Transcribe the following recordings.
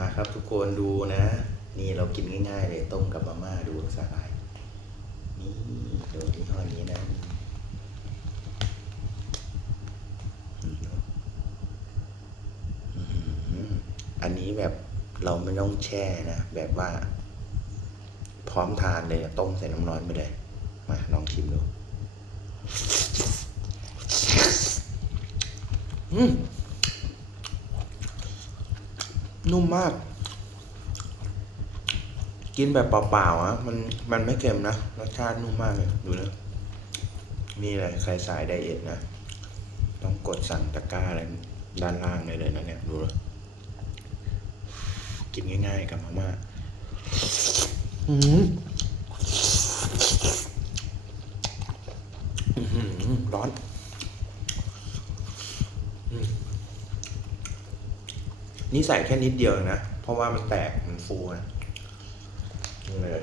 มาครับทุกคนดูนะ นี่เรากินง่ายๆเลยต้มกับมาม่าดูสาหร่ายนี่ดูที่ห้อนี้นะอันนี้แบบเราไม่ต้องแช่นะ แบบว่า พร้อมทานเลยต้มใส่น้ำร้อนไปเลย มาลองชิมดู อืม นุ่มมาก กินแบบเปล่าๆอะมันมันไม่เค็มนะรสชาตินุ่มมากเลยดูนะนี่เลยใครสายไดเอทนะ ต้องกดสั่งตะกร้าอะไรด้านล่างเลยเลยนะเนี่ยดูนะกินง่ายๆกับมาม่าอืมอื้อหือร้อน นี่ใส่แค่นิดเดียวนะ เพราะว่ามันแตกมันฟูนะนี่เลย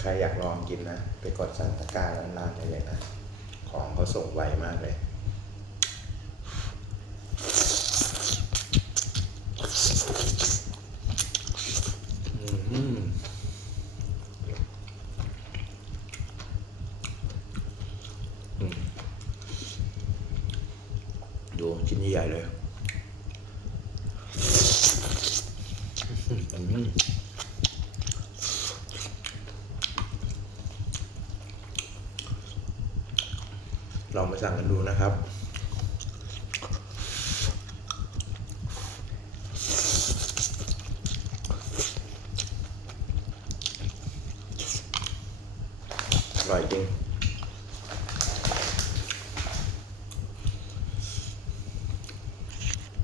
ใครอยากลองกินนะ ไปกดสั่งตะกร้าร้านร้นได้เลยนะ ของเขาส่งไวมากเลยดูชิ้นใหญ่เลย อืม ลองไปสั่งกันดูนะครับอร่อยจริง